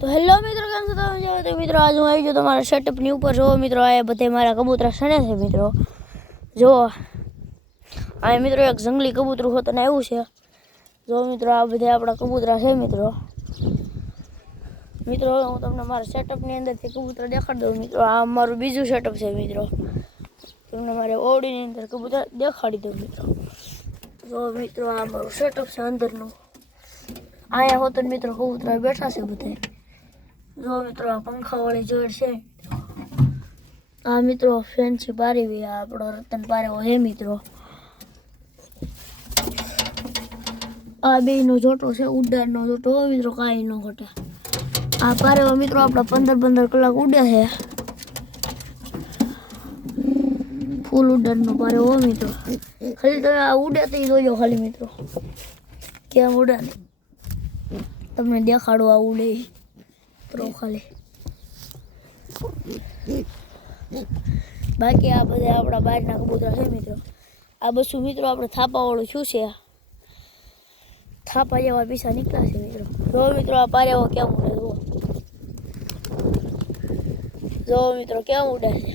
તો હેલો મિત્રો, કેમ છો તમે? જો તો મિત્રો આજ હું આવી ગયો તમારા સેટઅપની ઉપર. જો મિત્રો આ બધે મારા કબૂતરા સણે છે મિત્રો. જો આ મિત્રો એક જંગલી કબૂતરું હોતું ને આવ્યું છે. જો મિત્રો આ બધે આપણા કબૂતરા છે મિત્રો. મિત્રો હું તમને મારા સેટઅપની અંદરથી કબૂતરા દેખાડી દઉં મિત્રો. આ મારું બીજું સેટઅપ છે મિત્રો. તમને મારે ઓરડીની અંદર કબૂતરા દેખાડી દઉં મિત્રો. જો મિત્રો આ મારું સેટઅપ છે અંદરનું. આયા હોતો મિત્રો કબૂતરા બેઠા છે બધા. જો મિત્રો આ પંખાવાળી જોડ છે. આ મિત્રો ફેન્સી પારેવી આપણો રતન પારેવો છે મિત્રો. આ બેયનો જોટો છે, ઉડાનનો જોટો મિત્રો, કાંઈ ન ઘટે. આ પારેવા મિત્રો આપણા 15 કલાક ઉડે છે. ફૂલ ઉડાનનો પારેવો મિત્રો. ખાલી તમે આ ઉડે તો જોજો ખાલી મિત્રો કેમ ઉડે ને તમને દેખાડો. આ ઉડે પ્રો ખાલી. બાકી આ બધા આપણા બહારના કબૂતરા છે મિત્રો. આ બધું મિત્રો આપણે થાપાવાળું શું છે, થાપા જેવા પીસા નીકળ્યા છે મિત્રો. જો મિત્રો આ પારેવો કેમ ઉડે જુઓ. જો મિત્રો કેમ ઉડે છે.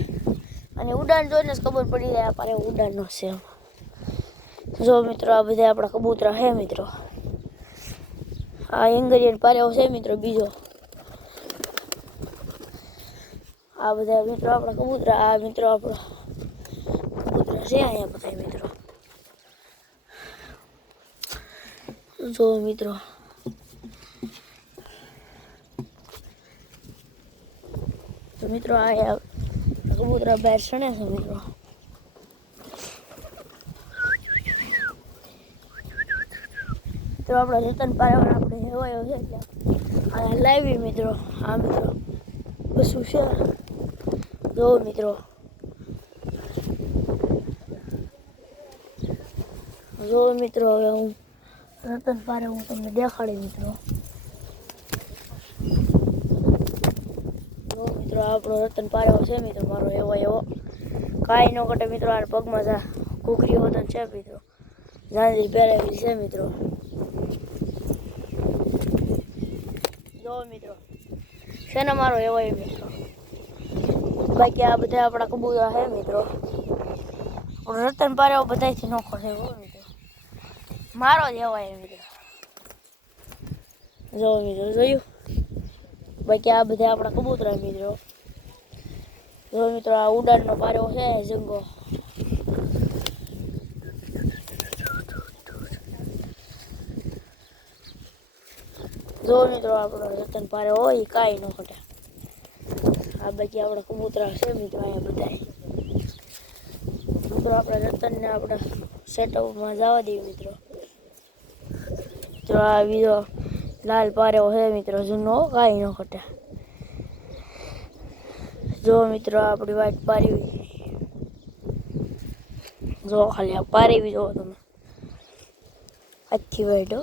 અને ઉડાન જોઈને જ ખબર પડી જાય આ પારેવો ઉડાનનો છે. જો મિત્રો આ બધા આપણા કબૂતરા છે મિત્રો. આ એંગરિયન પારેવો છે મિત્રો બીજો. આ બધા મિત્રો આપણા કબૂતરા. આ મિત્રો આપણા કબૂતરા છે અહીંયા બધા મિત્રો. જો મિત્રો તો મિત્રો આ કબૂતરા બહાર સણે છે મિત્રો. તો આપણા રતન પારેવાના આપણે હેવાયો છે એટલે આ લાવી મિત્રો. આ મિત્રો બસું છે. જો મિત્રો જો મિત્રો હવે હું રતન પારે હું તમને દેખાડી મિત્રો. જો મિત્રો આપણો રતન પારેવો છે મિત્રો મારો એવો કાંઈ ન ઘટે મિત્રો. આ પગમાં જા કુકરી હોતન છે મિત્રો. જાંજરી પહેરાવેલી છે મિત્રો. જો મિત્રો છે ને મારો એવો મિત્રો. બાકી આ બધા આપણા કબૂતરા છે મિત્રો. રતન પારેવો બધાથી નોખો છે મિત્રો. મારો જ એવાય મિત્રો. જો મિત્રો જોયું. બાકી આ બધા આપણા કબૂતરા મિત્રો. જો મિત્રો આ ઉડાનનો પારેવો છે જંગો. જો મિત્રો આપણો રતન પારેવો હોય એ કાંઈ ન ઘટે. આ બાકી આપણા કબૂતરા છે મિત્રો અહીંયા બધા. મિત્રો આપણા રતનને આપણા સેટઅપમાં જવા દઈએ મિત્રો. તો આ બીજો લાલ પારેવો છે મિત્રો જૂનો, કાંઈ ન ઘટે. જો મિત્રો આપણી વાટ પારેવી. જો ખાલી આ પારેવી જોવો તમે આજથી વાઈટ.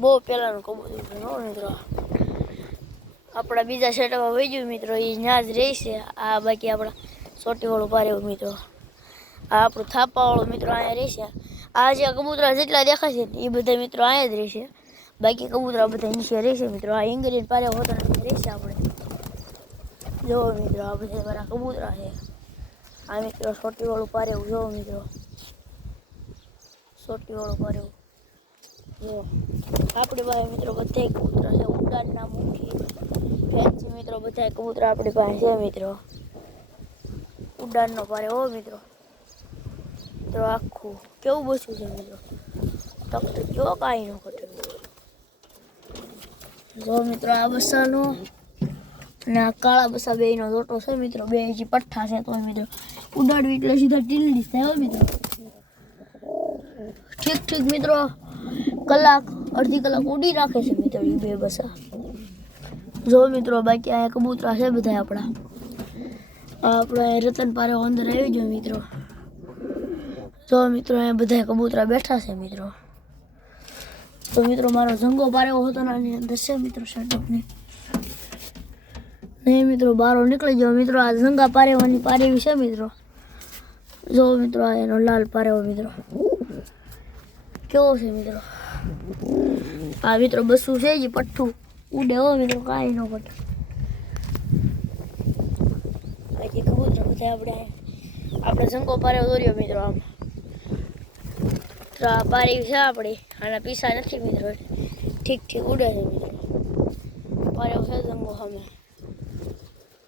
બહુ પહેલાંનું કબૂતર છે મિત્રો. આપણા બીજા સેટઅપમાં વહી ગયું મિત્રો. એ ત્યાં જ રહેશે. આ બાકી આપણા સોટીવાળું પારેવું મિત્રો. આ આપણું થાપાવાળું મિત્રો અહીંયા રહેશે. આ જે કબૂતરા જેટલા દેખાય છે એ બધા મિત્રો અહીંયા જ રહેશે. બાકી કબૂતરા બધા નીચે રહેશે મિત્રો. આ એંગરિયન પારેવો હોતા રહેશે આપણે. જો મિત્રો આ બધા મારા કબૂતરા છે. આ મિત્રો સોટીવાળું પારેવું. જો મિત્રો સોટીવાળું પારેવું. જો આપણી પાસે મિત્રો બધા કબૂતરા છે. ઉડાનના મુખી ફેન્સી મિત્રો બધા કબૂતરા આપણી પાસે છે મિત્રો. ઉડાનનો પારેવો મિત્રો. તો આખું કેવું બસું છે મિત્રો. તક તો જો કાંઈ ન ઘટે. જો મિત્રો આ બસાનો અને આ કાળા બસા બેયનો જોટો છે મિત્રો. બે હજી પઠ્ઠા છે તો મિત્રો ઉડાડવી એટલે સીધા ટીલડી થાય મિત્રો. ઠીક મિત્રો કલાક અડધી કલાક ઉડી રાખે છે મિત્રો એ બે બસા. જો મિત્રો બાકી અહીંયા કબૂતરા છે બધા આપણા. આપણે રતન પારેવો અંદર આવી ગયો મિત્રો. જો મિત્રો અહીંયા બધા કબૂતરા બેઠા છે મિત્રો. તો મિત્રો મારો જંગો પારેવો હતો ને આની અંદર છે મિત્રો સેટઅપની. નહીં મિત્રો બહાર નીકળી જાઓ મિત્રો. આ જંગા પારેવાની પારેવી છે મિત્રો. જો મિત્રો આ એનો લાલ પારેવો મિત્રો કેવો છે મિત્રો. આ મિત્રો બસું છે જ પઠ્ઠું ઉડે હો મિત્રો કાંઈ ન પઠ બાકી કબૂતર બધા આપણે શંકો પારે દોર્યો મિત્રો આમ તો આ પારી છે આપણી આના પીસા નથી મિત્રો ઠીક ઠીક ઉડે છે મિત્રો પારે છે શંકો સામે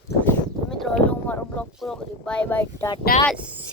તો મિત્રો હવે હું મારો બ્લોગ પૂરો કર્યો બાય બાય ટાટા